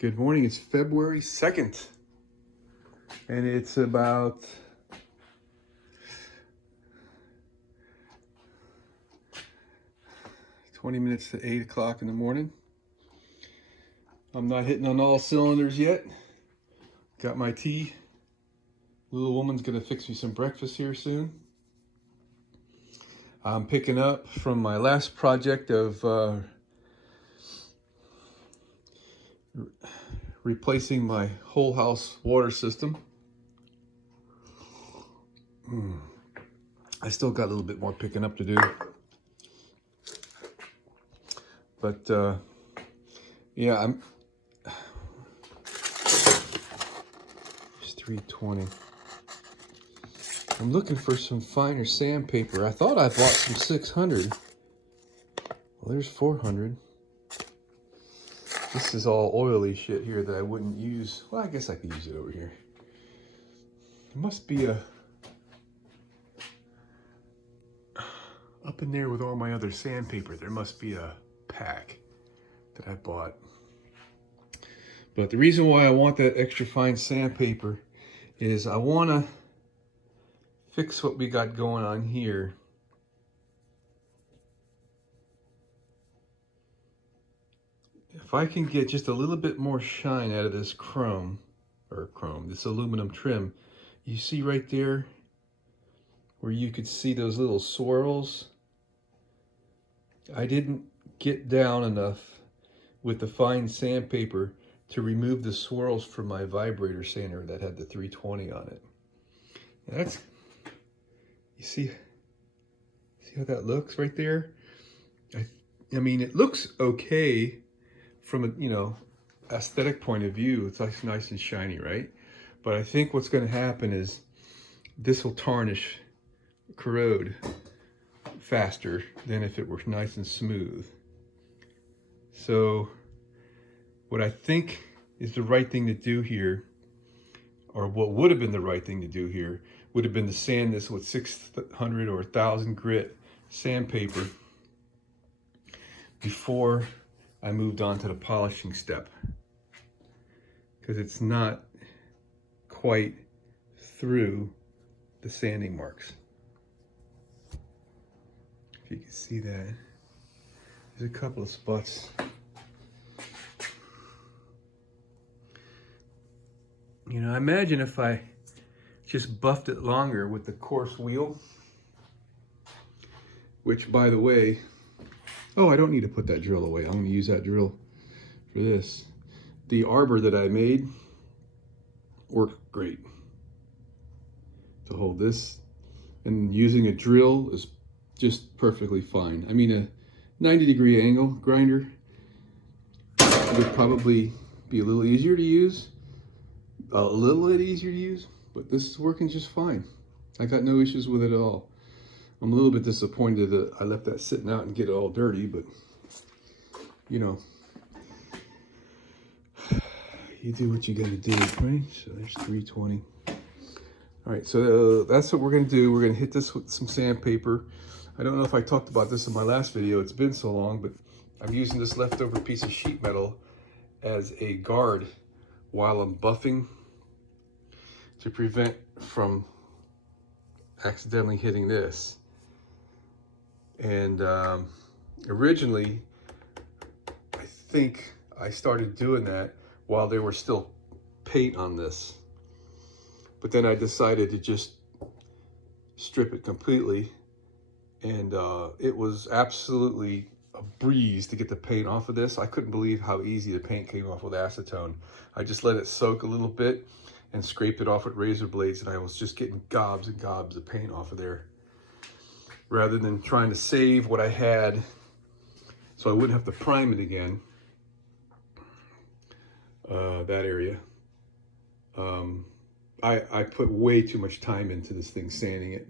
Good morning, it's February 2nd, and it's about 20 minutes to 8 o'clock in the morning. I'm not hitting on all cylinders yet. Got my tea. Little woman's gonna fix me some breakfast here soon. I'm picking up from my last project of replacing my whole house water system. I still got a little bit more picking up to do. But yeah, it's 320. I'm looking for some finer sandpaper. I thought I bought some 600. Well, there's 400. This is all oily shit here that I wouldn't use. Well, I guess I could use it over here. There must be a... Up in there with all my other sandpaper, there must be a pack that I bought. But the reason why I want that extra fine sandpaper is I want to fix what we got going on here. If I can get just a little bit more shine out of this this aluminum trim, you see right there where you could see those little swirls? I didn't get down enough with the fine sandpaper to remove the swirls from my vibrator sander that had the 320 on it. That's, you see how that looks right there? I mean, it looks okay from a, aesthetic point of view. It's nice and shiny, right? But I think what's going to happen is this will tarnish, corrode faster than if it were nice and smooth. So what I think is the right thing to do here, or what would have been the right thing to do here, would have been to sand this with 600 or 1000 grit sandpaper before I moved on to the polishing step, because it's not quite through the sanding marks. If you can see that, there's a couple of spots. You know, imagine if I just buffed it longer with the coarse wheel, which, by the way, oh, I don't need to put that drill away. I'm going to use that drill for this. The arbor that I made worked great to hold this, and using a drill is just perfectly fine. I mean, a 90-degree angle grinder would probably be a little easier to use, a little bit easier to use, but this is working just fine. I got no issues with it at all. I'm a little bit disappointed that I left that sitting out and get it all dirty, but you know, you do what you gotta do, right? So there's 320. All right, so that's what we're gonna do. We're gonna hit this with some sandpaper. I don't know if I talked about this in my last video. It's been so long, but I'm using this leftover piece of sheet metal as a guard while I'm buffing to prevent from accidentally hitting this. And originally, I think I started doing that while there was still paint on this. But then I decided to just strip it completely. And it was absolutely a breeze to get the paint off of this. I couldn't believe how easy the paint came off with acetone. I just let it soak a little bit and scraped it off with razor blades, and I was just getting gobs and gobs of paint off of there, rather than trying to save what I had so I wouldn't have to prime it again, that area. I put way too much time into this thing, sanding it.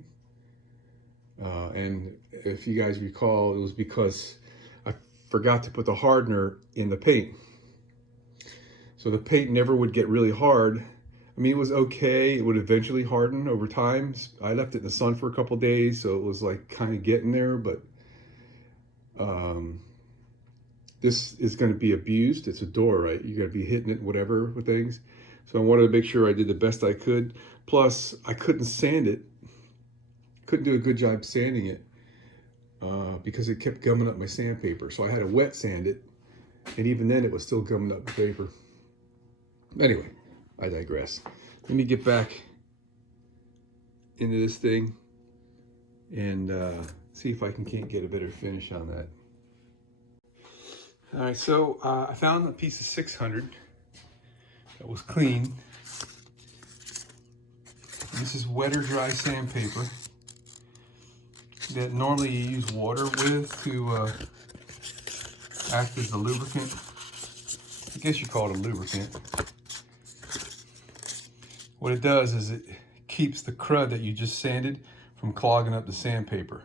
And if you guys recall, it was because I forgot to put the hardener in the paint. So the paint never would get really hard. I mean, it was okay. It would eventually harden over time. I left it in the sun for a couple days, so it was like kind of getting there, but this is going to be abused. It's a door, right? You got to be hitting it, whatever, with things. So I wanted to make sure I did the best I could. Plus, I couldn't sand it. Couldn't do a good job sanding it because it kept gumming up my sandpaper. So I had to wet sand it, and even then it was still gumming up the paper. Anyway, I digress. Let me get back into this thing and see if I can't get a better finish on that. All right, so I found a piece of 600 that was clean. This is wet or dry sandpaper that normally you use water with to act as a lubricant. I guess you call it a lubricant. What it does is it keeps the crud that you just sanded from clogging up the sandpaper,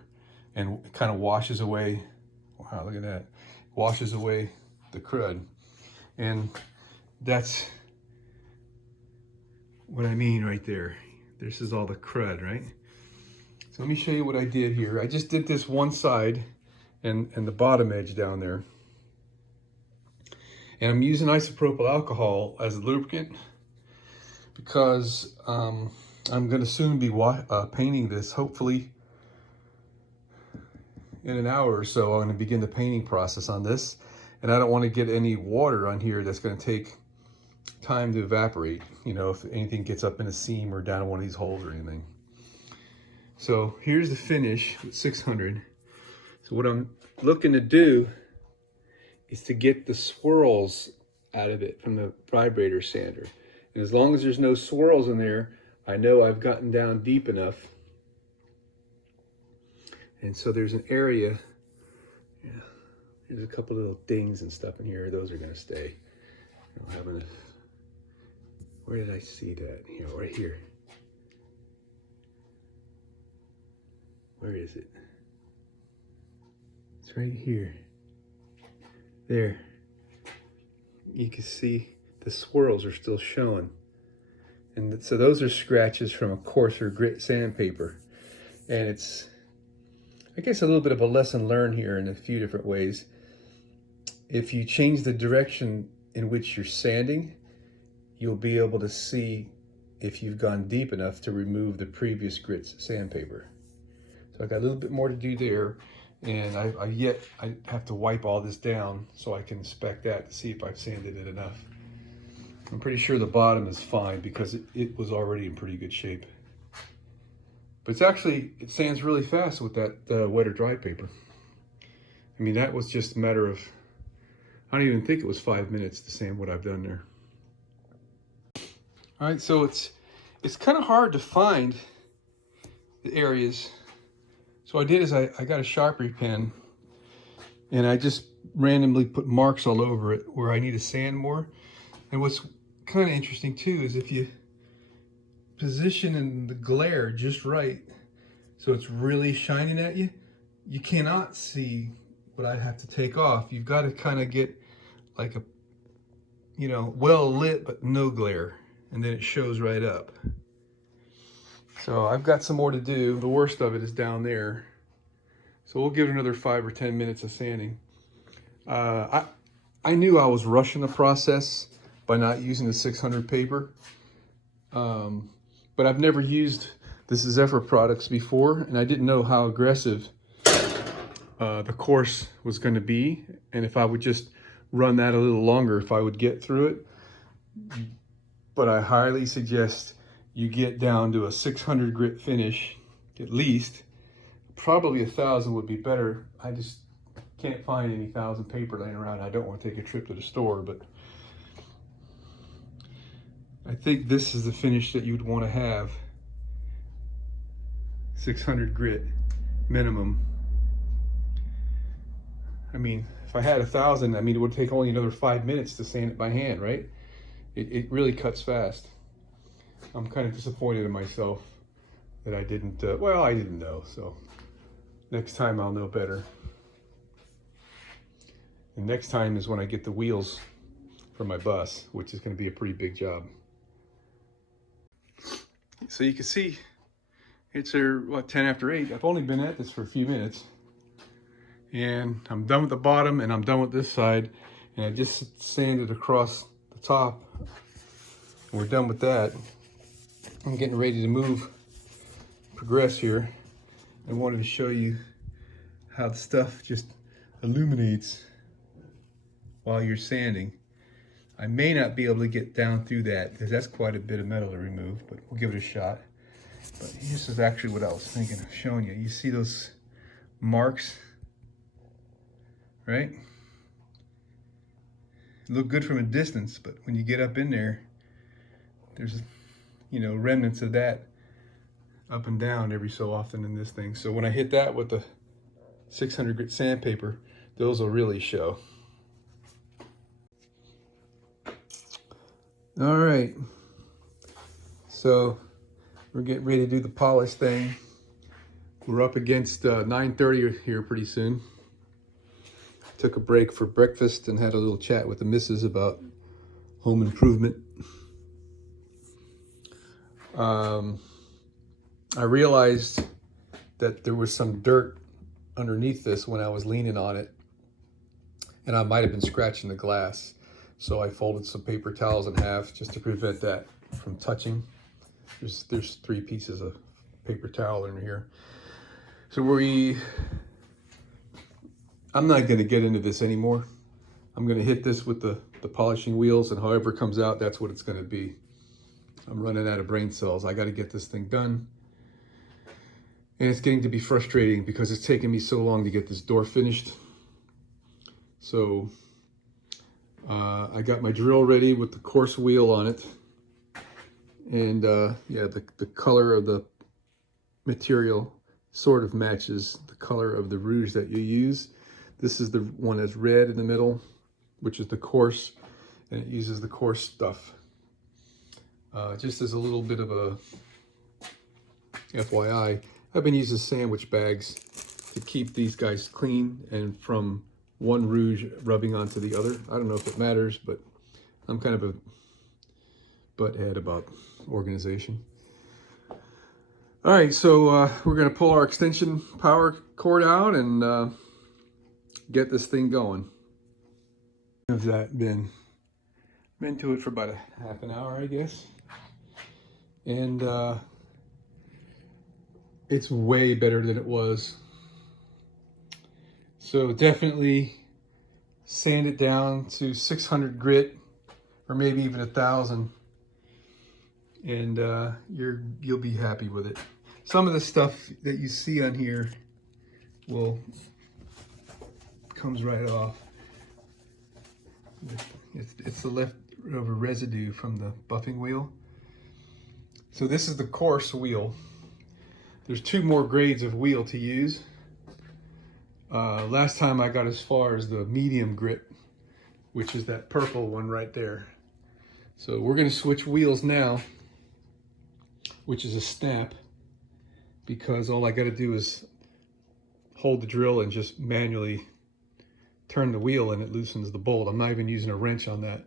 and it kind of washes away. Wow, look at that. Washes away the crud. And that's what I mean right there. This is all the crud, right? So let me show you what I did here. I just did this one side and the bottom edge down there. And I'm using isopropyl alcohol as a lubricant because I'm going to soon be painting this, hopefully in an hour or so. I'm going to begin the painting process on this, and I don't want to get any water on here that's going to take time to evaporate, you know, if anything gets up in a seam or down in one of these holes or anything. So here's the finish with 600. So what I'm looking to do is to get the swirls out of it from the vibrator sander. And as long as there's no swirls in there, I know I've gotten down deep enough. And so there's an area, yeah, there's a couple little dings and stuff in here. Those are going to stay. Where did I see that? You know, right here. Where is it? It's right here. There. You can see the swirls are still showing. And so those are scratches from a coarser grit sandpaper. And it's, I guess, a little bit of a lesson learned here in a few different ways. If you change the direction in which you're sanding, you'll be able to see if you've gone deep enough to remove the previous grit sandpaper. So I got a little bit more to do there, and I have to wipe all this down so I can inspect that to see if I've sanded it enough. I'm pretty sure the bottom is fine because it was already in pretty good shape. But it sands really fast with that wet or dry paper. I mean, that was just a matter of, I don't even think it was 5 minutes to sand what I've done there. All right, so it's kind of hard to find the areas. So what I did is I got a Sharpie pen and I just randomly put marks all over it where I need to sand more. And what's kind of interesting too is if you position in the glare just right, so it's really shining at you, you cannot see what I have to take off. You've got to kind of get like a, you know, well lit but no glare, and then it shows right up. So I've got some more to do. The worst of it is down there. So we'll give it another 5 or 10 minutes of sanding. I knew I was rushing the process by not using the 600 paper. But I've never used the Zephyr products before, and I didn't know how aggressive the course was going to be, and if I would just run that a little longer, if I would get through it. But I highly suggest you get down to a 600 grit finish, at least. Probably 1,000 would be better. I just can't find any 1,000 paper laying around. I don't want to take a trip to the store, but I think this is the finish that you'd want to have. 600 grit minimum. I mean, if I had 1,000, I mean, it would take only another 5 minutes to sand it by hand, right? It really cuts fast. I'm kind of disappointed in myself that I didn't, well, I didn't know, so next time I'll know better. And next time is when I get the wheels for my bus, which is going to be a pretty big job. So you can see it's 10 after 8. I've only been at this for a few minutes. And I'm done with the bottom and I'm done with this side. And I just sanded across the top. And we're done with that. I'm getting ready to progress here. I wanted to show you how the stuff just illuminates while you're sanding. I may not be able to get down through that because that's quite a bit of metal to remove, but we'll give it a shot. But this is actually what I was thinking of showing you. You see those marks, right? Look good from a distance, but when you get up in there, there's, you know, remnants of that up and down every so often in this thing. So when I hit that with the 600 grit sandpaper, those will really show. All right, so we're getting ready to do the polish thing. We're up against 9:30 here pretty soon. Took a break for breakfast and had a little chat with the missus about home improvement. I realized that there was some dirt underneath this when I was leaning on it, and I might have been scratching the glass. So I folded some paper towels in half just to prevent that from touching. There's 3 pieces of paper towel in here. So I'm not going to get into this anymore. I'm going to hit this with the polishing wheels, and however it comes out, that's what it's going to be. I'm running out of brain cells. I got to get this thing done. And it's getting to be frustrating because it's taken me so long to get this door finished. So I got my drill ready with the coarse wheel on it. And yeah, the color of the material sort of matches the color of the rouge that you use. This is the one that's red in the middle, which is the coarse, and it uses the coarse stuff. Just as a little bit of a FYI, I've been using sandwich bags to keep these guys clean and from one rouge rubbing onto the other. I don't know if it matters, but I'm kind of a butthead about organization. All right, so we're gonna pull our extension power cord out and get this thing going. How's that been? Been to it for about a half an hour, I guess. And it's way better than it was. So definitely sand it down to 600 grit, or maybe even 1,000, and you'll be happy with it. Some of the stuff that you see on here comes right off. It's the leftover residue from the buffing wheel. So this is the coarse wheel. There's 2 more grades of wheel to use. Last time I got as far as the medium grit, which is that purple one right there. So we're going to switch wheels now, which is a snap, because all I got to do is hold the drill and just manually turn the wheel and it loosens the bolt. I'm not even using a wrench on that.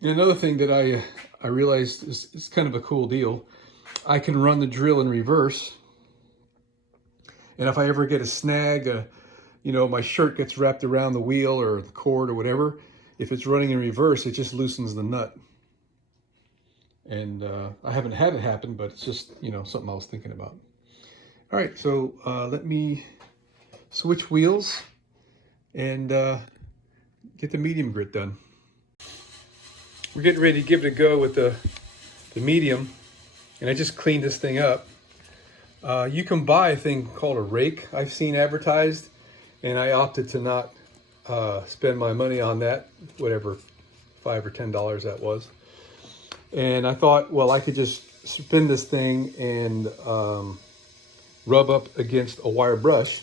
And another thing that I realized is kind of a cool deal. I can run the drill in reverse. And if I ever get a snag, you know, my shirt gets wrapped around the wheel or the cord or whatever, if it's running in reverse, it just loosens the nut. And I haven't had it happen, but it's just, you know, something I was thinking about. All right, so let me switch wheels and get the medium grit done. We're getting ready to give it a go with the medium, and I just cleaned this thing up. You can buy a thing called a rake I've seen advertised, and I opted to not spend my money on that, whatever $5 or $10 that was. And I thought, well, I could just spin this thing and rub up against a wire brush,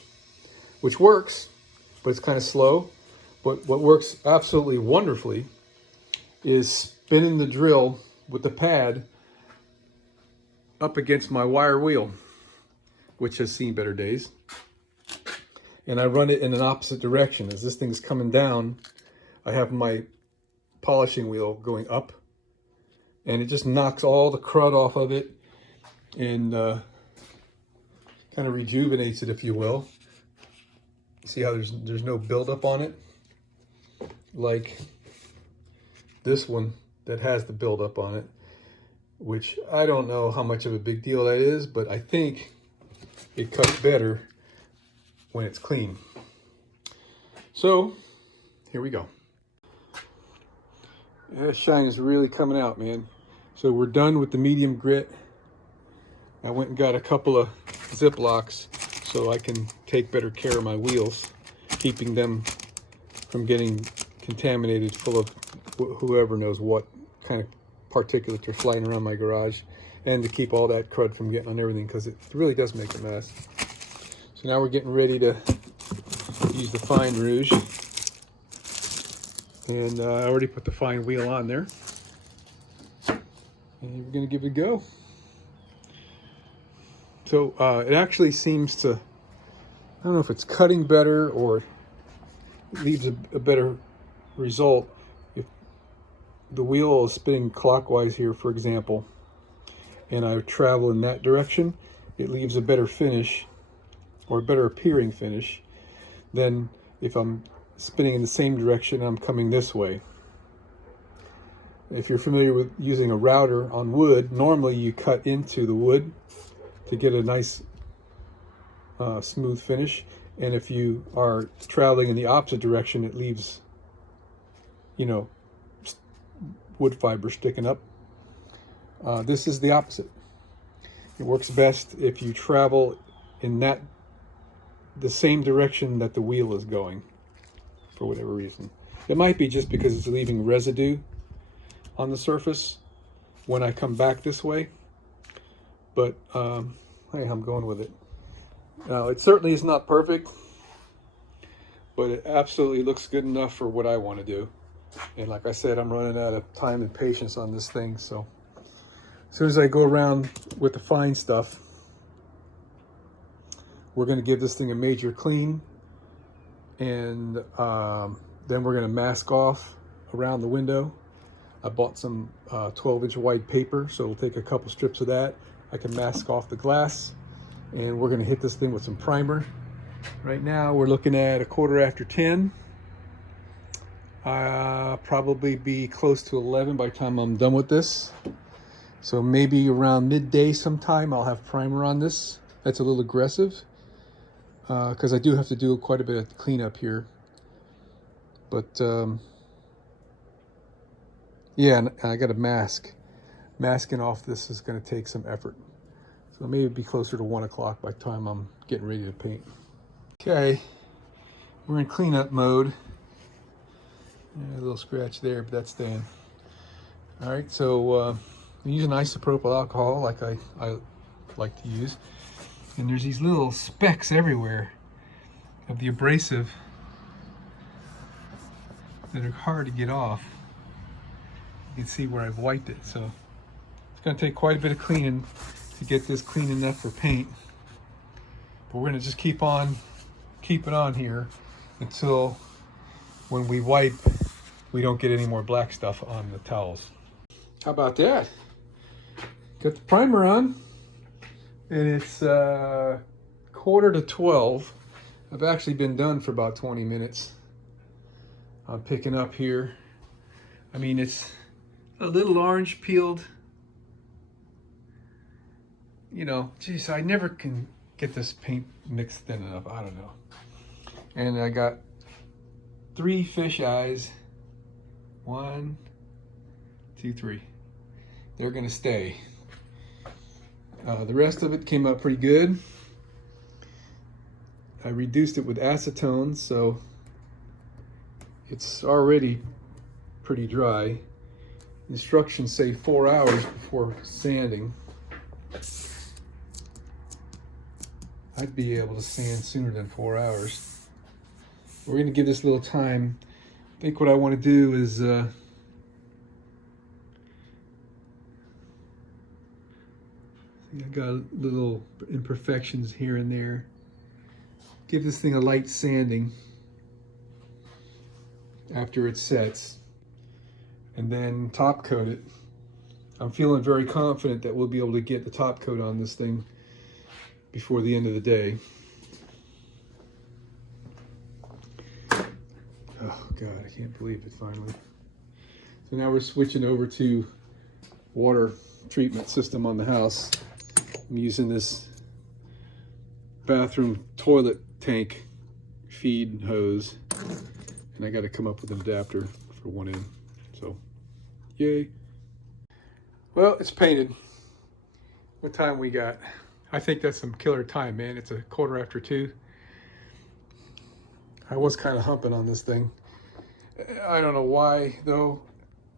which works, but it's kind of slow. But what works absolutely wonderfully is spinning the drill with the pad up against my wire wheel, which has seen better days. And I run it in an opposite direction. As this thing's coming down, I have my polishing wheel going up, and it just knocks all the crud off of it and kind of rejuvenates it, if you will. See how there's no buildup on it, like this one that has the buildup on it, which I don't know how much of a big deal that is, but I think it cuts better when it's clean. So here we go. Yeah, that shine is really coming out, man. So we're done with the medium grit. I went and got a couple of Ziplocs so I can take better care of my wheels, keeping them from getting contaminated full of whoever knows what kind of particulates are flying around my garage, and to keep all that crud from getting on everything, because it really does make a mess. So now we're getting ready to use the fine rouge, and I already put the fine wheel on there, and we're going to give it a go. So it actually seems to, I don't know if it's cutting better or leaves a better result if the wheel is spinning clockwise here, for example, and I travel in that direction. It leaves a better finish, or a better appearing finish, than if I'm spinning in the same direction and I'm coming this way. If you're familiar with using a router on wood, normally you cut into the wood to get a nice smooth finish, and if you are traveling in the opposite direction, it leaves, you know, wood fiber sticking up. This is the opposite. It works best if you travel in the same direction that the wheel is going, for whatever reason. It might be just because it's leaving residue on the surface when I come back this way, but hey, I'm going with it. Now, it certainly is not perfect, but it absolutely looks good enough for what I want to do. And like I said, I'm running out of time and patience on this thing, so as soon as I go around with the fine stuff, we're going to give this thing a major clean, and then we're going to mask off around the window. I bought some 12-inch wide paper, so we'll take a couple strips of that. I can mask off the glass, and we're going to hit this thing with some primer. Right now we're looking at 10:15. Probably be close to 11 by the time I'm done with this. So maybe around midday sometime I'll have primer on this. That's a little aggressive, because I do have to do quite a bit of cleanup here. But yeah, and I got a mask. Masking off this is going to take some effort. So maybe it'd be closer to 1 o'clock by the time I'm getting ready to paint. Okay, we're in cleanup mode. Yeah, a little scratch there, but that's staying. All right, so I'm using isopropyl alcohol like I like to use. And there's these little specks everywhere of the abrasive that are hard to get off. You can see where I've wiped it, so it's going to take quite a bit of cleaning to get this clean enough for paint. But we're going to just keep it on here until when we wipe, we don't get any more black stuff on the towels. How about that? Got the primer on, and it's 11:45. I've actually been done for about 20 minutes. I'm picking up here. I mean, it's a little orange peeled. You know, geez, I never can get this paint mixed thin enough. I don't know. And I got 3 fish eyes. 1, 2, 3. They're gonna stay. The rest of it came out pretty good. I reduced it with acetone, so it's already pretty dry. Instructions say 4 hours before sanding. I'd be able to sand sooner than 4 hours. We're going to give this a little time. I think what I want to do is I got little imperfections here and there. Give this thing a light sanding after it sets, and then top coat it. I'm feeling very confident that we'll be able to get the top coat on this thing before the end of the day. God, I can't believe it finally. So now we're switching over to water treatment system on the house. I'm using this bathroom toilet tank feed hose, and I got to come up with an adapter for one end. So, yay. Well, it's painted. What time we got? I think that's some killer time, man. It's 2:15. I was kind of humping on this thing. I don't know why, though.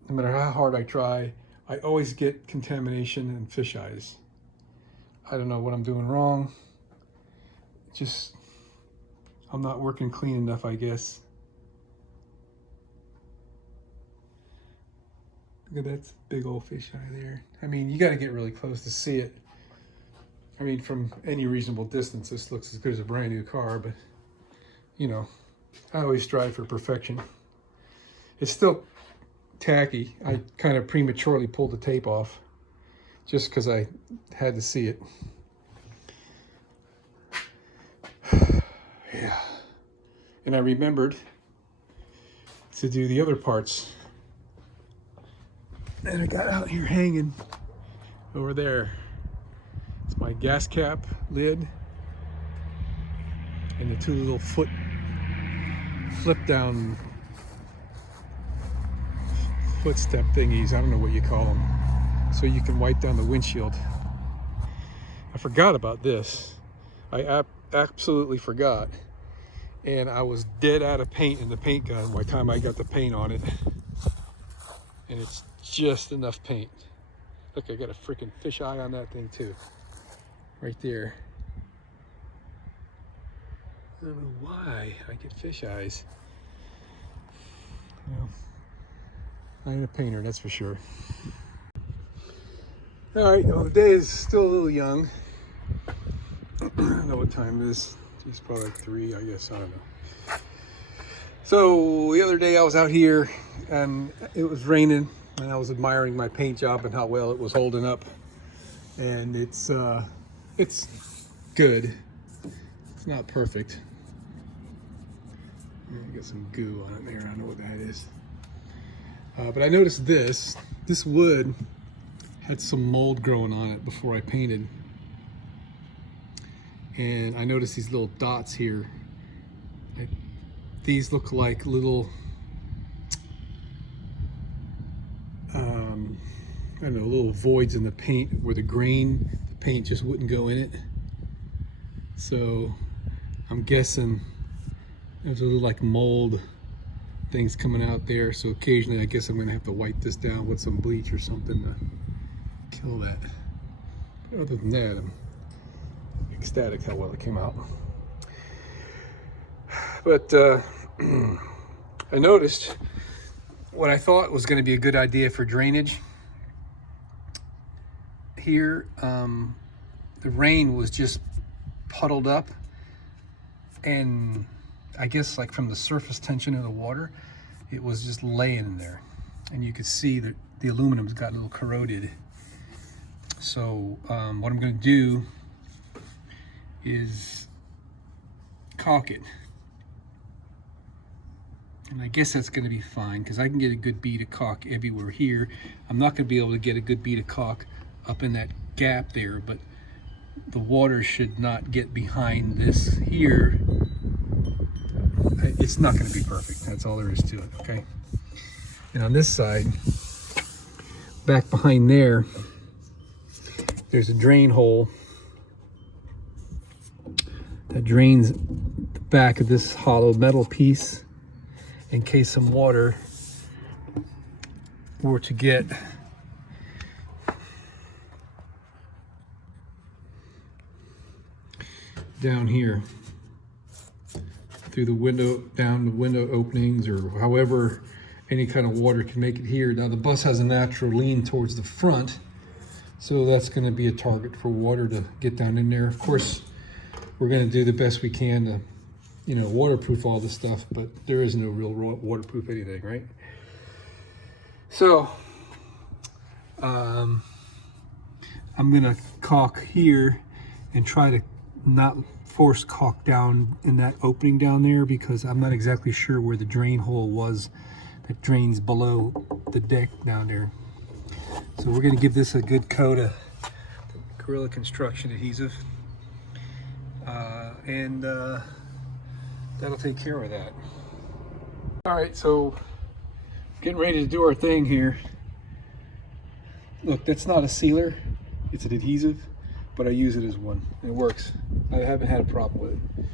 No matter how hard I try, I always get contamination and fish eyes. I don't know what I'm doing wrong. Just, I'm not working clean enough, I guess. Look at that big old fish eye there. I mean, you got to get really close to see it. I mean, from any reasonable distance, this looks as good as a brand new car, but, you know, I always strive for perfection. It's still tacky. I kind of prematurely pulled the tape off just because I had to see it. Yeah. And I remembered to do the other parts. And I got out here hanging over there. It's my gas cap lid and the two little flip down footstep thingies. I don't know what you call them. So you can wipe down the windshield. I forgot about this. I absolutely forgot. And I was dead out of paint in the paint gun by the time I got the paint on it. And it's just enough paint. Look, I got a freaking fish eye on that thing too. Right there. I don't know why I get fish eyes. Well, I ain't a painter, that's for sure. All right, well, the day is still a little young. I don't know what time it is. It's probably like 3, I guess, I don't know. So the other day I was out here and it was raining and I was admiring my paint job and how well it was holding up. And it's good. It's not perfect. I got some goo on it there. I don't know what that is. But I noticed this wood had some mold growing on it before I painted. And I noticed these little dots here. These look like little, I don't know, little voids in the paint where the paint just wouldn't go in it. So I'm guessing there's a little like mold things coming out there. So occasionally I guess I'm gonna have to wipe this down with some bleach or something to kill that. But other than that, I'm ecstatic how well it came out. But I noticed what I thought was going to be a good idea for drainage. Here, the rain was just puddled up, and I guess like from the surface tension of the water, it was just laying there. And you could see that the aluminum's got a little corroded. So what I'm going to do is caulk it. And I guess that's going to be fine because I can get a good bead of caulk everywhere here. I'm not going to be able to get a good bead of caulk up in that gap there, but the water should not get behind this here. It's not going to be perfect. That's all there is to it, okay? And on this side, back behind there, there's a drain hole that drains the back of this hollow metal piece in case some water were to get down here through the window, down the window openings, or however any kind of water can make it here. Now the bus has a natural lean towards the front, so that's going to be a target for water to get down in there. Of course, we're going to do the best we can to, you know, waterproof all this stuff, but there is no real waterproof anything, right? So I'm gonna caulk here and try to not force caulk down in that opening down there, because I'm not exactly sure where the drain hole was that drains below the deck down there. So we're going to give this a good coat of Gorilla Construction adhesive, and that'll take care of that. All right, so getting ready to do our thing here. Look, that's not a sealer, it's an adhesive, but I use it as one, and it works. I haven't had a problem with it.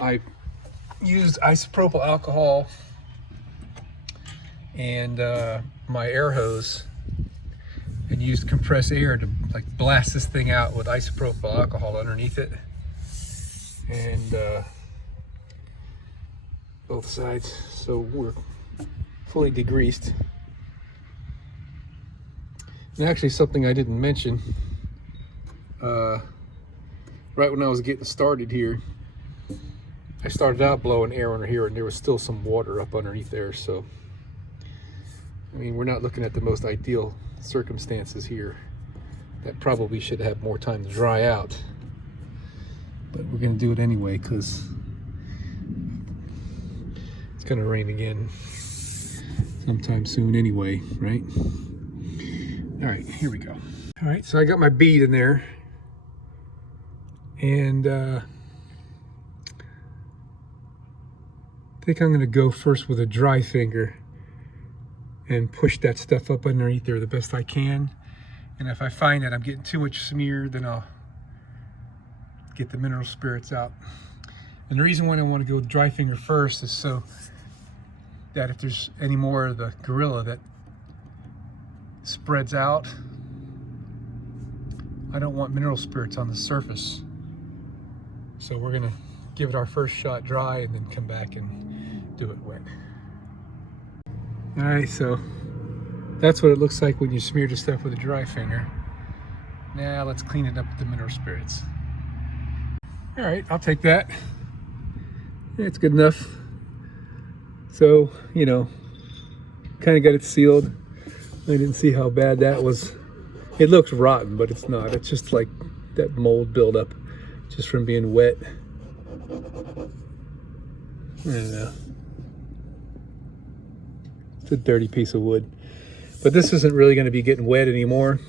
I used isopropyl alcohol and my air hose, and used compressed air to like blast this thing out with isopropyl alcohol underneath it, and both sides, so we're fully degreased. And actually, something I didn't mention, right when I was getting started here, I started out blowing air under here, and there was still some water up underneath there. So I mean, we're not looking at the most ideal circumstances here. That probably should have more time to dry out, but we're going to do it anyway because it's going to rain again sometime soon anyway, right? All right, here we go. All right, so I got my bead in there, and I think I'm going to go first with a dry finger and push that stuff up underneath there the best I can. And if I find that I'm getting too much smear, then I'll get the mineral spirits out. And the reason why I want to go with dry finger first is so that if there's any more of the Gorilla that spreads out, I don't want mineral spirits on the surface. So we're gonna give it our first shot dry and then come back and do it wet. All right, so that's what it looks like when you smear the stuff with a dry finger. Now let's clean it up with the mineral spirits. All right, I'll take that. It's good enough. So, you know, kind of got it sealed. I didn't see how bad that was. It looks rotten, but it's not. It's just like that mold buildup just from being wet. I don't know. It's a dirty piece of wood. But this isn't really going to be getting wet anymore.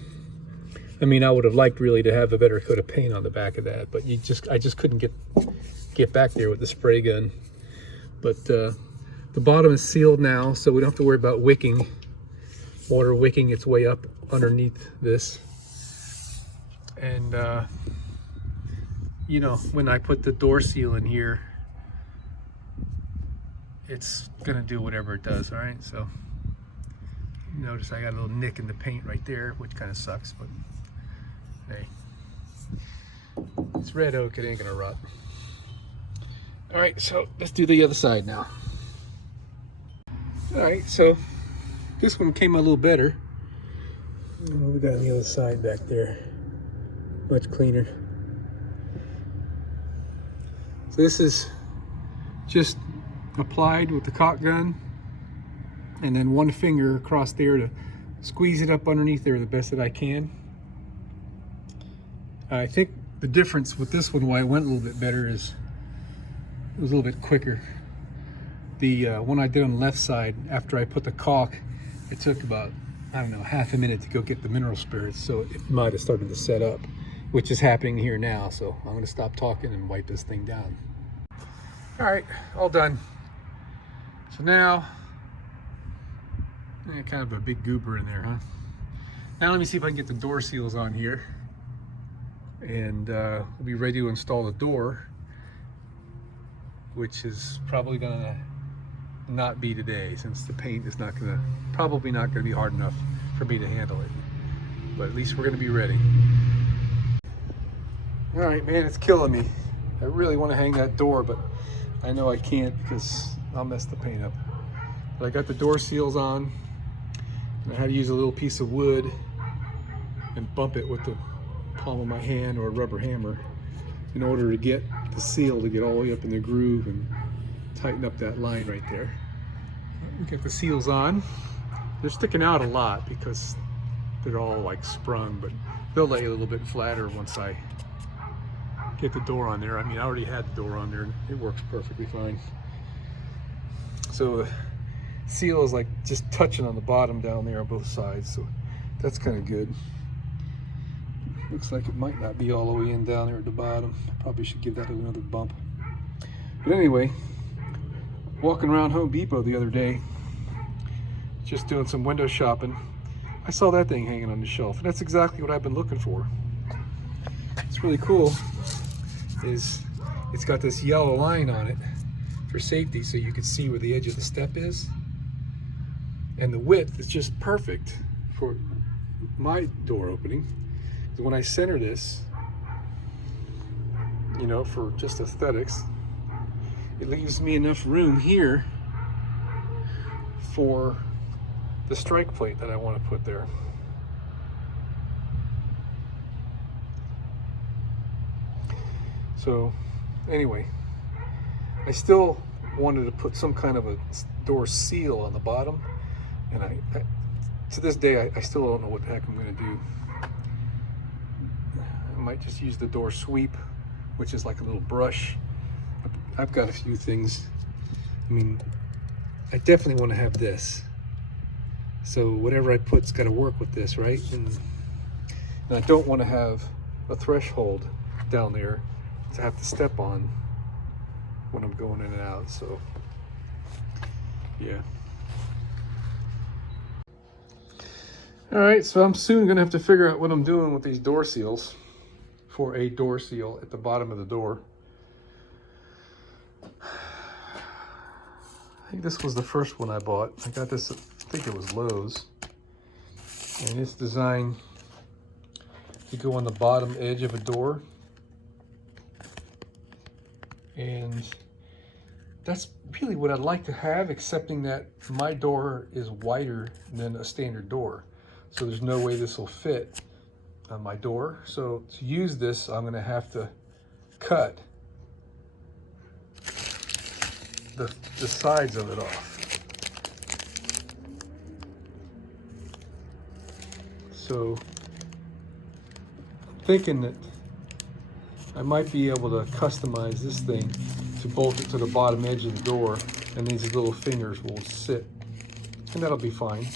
I mean, I would have liked really to have a better coat of paint on the back of that, but I just couldn't get back there with the spray gun. But the bottom is sealed now, so we don't have to worry about wicking. Water wicking its way up underneath this. And you know, when I put the door seal in here, it's gonna do whatever it does. All right, so notice I got a little nick in the paint right there, which kind of sucks, but hey, it's red oak, it ain't gonna rot. All right, so let's do the other side now. All right, so this one came a little better. What we got on the other side back there? Much cleaner. So this is just applied with the caulk gun, and then one finger across there to squeeze it up underneath there the best that I can. I think the difference with this one, why it went a little bit better, is it was a little bit quicker. The one I did on the left side, after I put the caulk, it took about, I don't know, half a minute to go get the mineral spirits, so it might have started to set up, which is happening here now. So I'm going to stop talking and wipe this thing down. All right, all done. So now, kind of a big goober in there, huh? Now let me see if I can get the door seals on here, and we'll be ready to install the door, which is probably gonna not be today, since the paint is probably not gonna be hard enough for me to handle it. But at least we're gonna be ready. All right, man, it's killing me. I really want to hang that door, but I know I can't because I'll mess the paint up. But I got the door seals on, and I had to use a little piece of wood and bump it with the palm of my hand or a rubber hammer in order to get the seal to get all the way up in the groove and tighten up that line right there. We got the seals on. They're sticking out a lot because they're all like sprung, but they'll lay a little bit flatter once I get the door on there. I mean, I already had the door on there and it works perfectly fine. So the seal is like just touching on the bottom down there on both sides, so that's kind of good. Looks like it might not be all the way in down there at the bottom. Probably should give that another bump. But anyway, walking around Home Depot the other day, just doing some window shopping, I saw that thing hanging on the shelf, and that's exactly what I've been looking for. It's really cool. It's got this yellow line on it for safety, so you can see where the edge of the step is, and the width is just perfect for my door opening. So when I center this, you know, for just aesthetics, it leaves me enough room here for the strike plate that I want to put there. So anyway, I still wanted to put some kind of a door seal on the bottom, and I to this day I still don't know what the heck I'm going to do. I might just use the door sweep, which is like a little brush. I've got a few things. I mean, I definitely want to have this. So whatever I put's got to work with this, right? And I don't want to have a threshold down there to have to step on when I'm going in and out. So yeah. All right, so I'm soon gonna have to figure out what I'm doing with these door seals for a door seal at the bottom of the door. I think this was the first one I bought. I got this, I think it was Lowe's. And it's designed to go on the bottom edge of a door. And that's really what I'd like to have, excepting that my door is wider than a standard door. So there's no way this will fit on my door. So to use this, I'm gonna have to cut the sides of it off. So I'm thinking that I might be able to customize this thing to bolt it to the bottom edge of the door, and these little fingers will sit, and that'll be fine.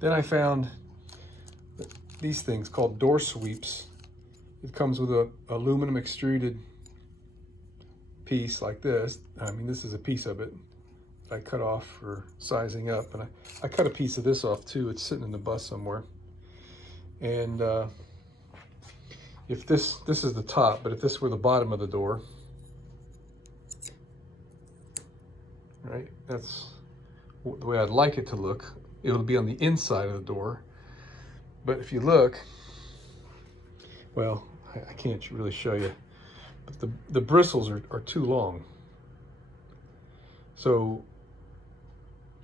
Then I found these things called door sweeps. It comes with a aluminum extruded piece like this. I mean, this is a piece of it that I cut off for sizing up, and I cut a piece of this off too. It's sitting in the bus somewhere. And if this is the top, but if this were the bottom of the door, right, that's the way I'd like it to look. It would be on the inside of the door. But if you look, well, I can't really show you, but the bristles are too long. So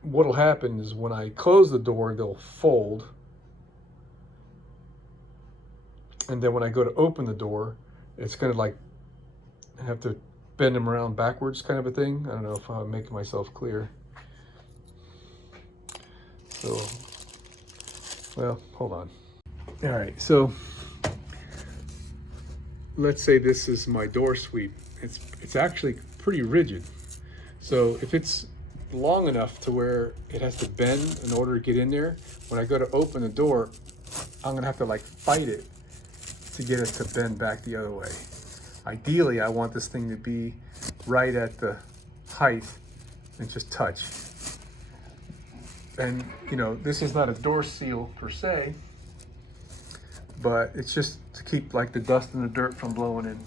what'll happen is when I close the door, they'll fold. And then when I go to open the door, it's gonna like have to bend them around backwards kind of a thing. I don't know if I'm making myself clear. So, well, hold on. All right, so let's say this is my door sweep. It's actually pretty rigid. So if it's long enough to where it has to bend in order to get in there, when I go to open the door, I'm gonna have to like fight it to get it to bend back the other way. Ideally, I want this thing to be right at the height and just touch. And you know, this is not a door seal per se, but it's just to keep like the dust and the dirt from blowing in.